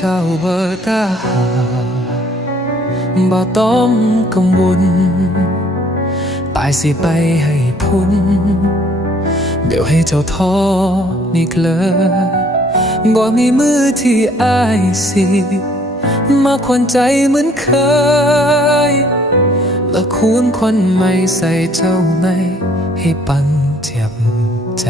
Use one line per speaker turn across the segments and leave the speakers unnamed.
เจ้าบ่ตาหาบ่ต้องกังวลตายสิไปให้พ้นเดี๋ยวให้เจ้าท้อนี่เกลอบ่มีมือที่อายสิมาควนใจเหมือนเคยและคูณคนไม่ใส่เจ้าไม่ให้ปันเจ็บใจ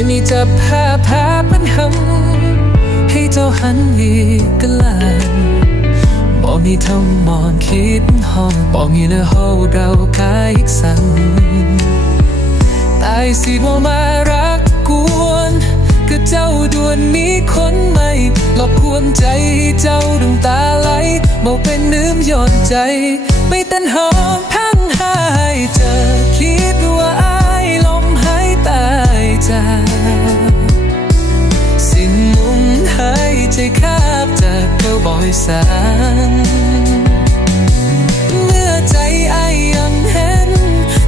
ม่มีจะแพ้แพ้เป็นหำให้เจ้าหันอีกกลางบอกมีทำมอนคิดห้องบอกมีเนื้อหาเรากายอีกสั่งตายสิบ่มารักกวนก็เจ้าด่วนมีคนใหม่หลอกพวงใจให้เจ้าดึงตาไหลบอกเป็นลืมย้อนใจ ไม่ตันหอมพังหายเจอคิด จากเธอบ่อยสานเมื่อใจไอยังเห็น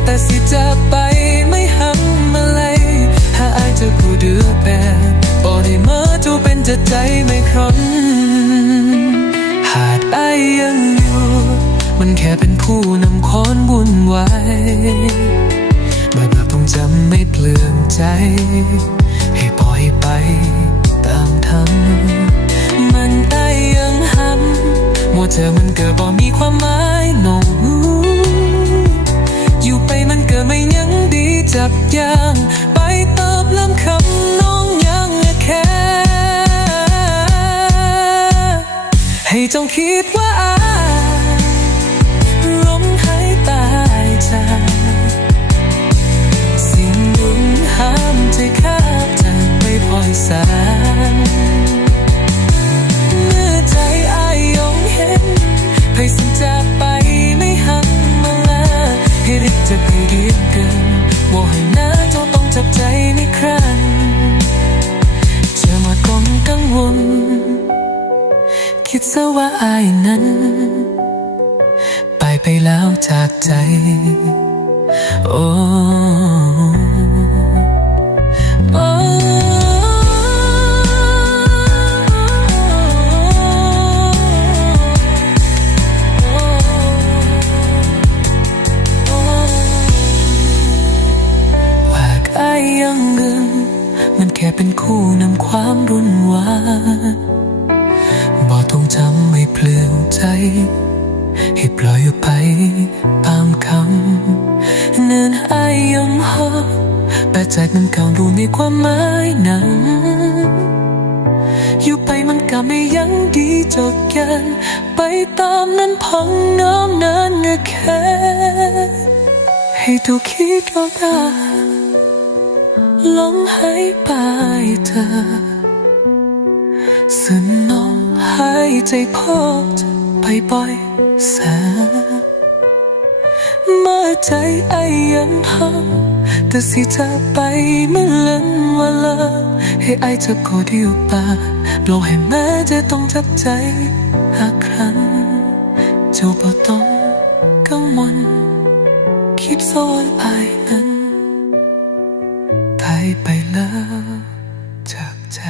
แต่สิจะไปไม่หันมาเลยถ้าไอจะกูเดือแปรบ่ได้มาจูเป็นจะใจไม่ครนหากไอยังอยู่ มันแค่เป็นผู้นำคอนบุญไว้ เธอมันเกิดบ่มีความหมายหนองอยู่ไปมันเกิดไม่ยังดีจับยางไปตอบลำคำน้องยังแค่ให้จงคิดว่า คิดซะว่าอายนั้น ไปไปแล้วจากใจ โอ้โอ้หากอายยังเงินมันแค่เป็นคู่นำความรุนวาน บ่ต้องจำไม่เปลืองใจ ให้ปล่อยไปตามคำเนินอายยังหอแต่ใจมันเก่ารู้ในความหมายนั้น อยู่ไปมันก็ไม่ยังดีจบกัน ไปตามนั้นพังน้ำนั้นแค่ให้ตัวคิดว่าได้ลมหายไปเธอสนอง หายใจพอจะไปบ่อยสนเมื่อใจไอยังหังแต่สิจะไปเมื่อเล่นเวลาให้ไอจะกอดอยู่ป่าปล่อให้แม้จะต้องจับใจหากครั้งเจ้าบ่ต้องกังวลคิดซอยไอนั้นตายไปแล้วจากใจ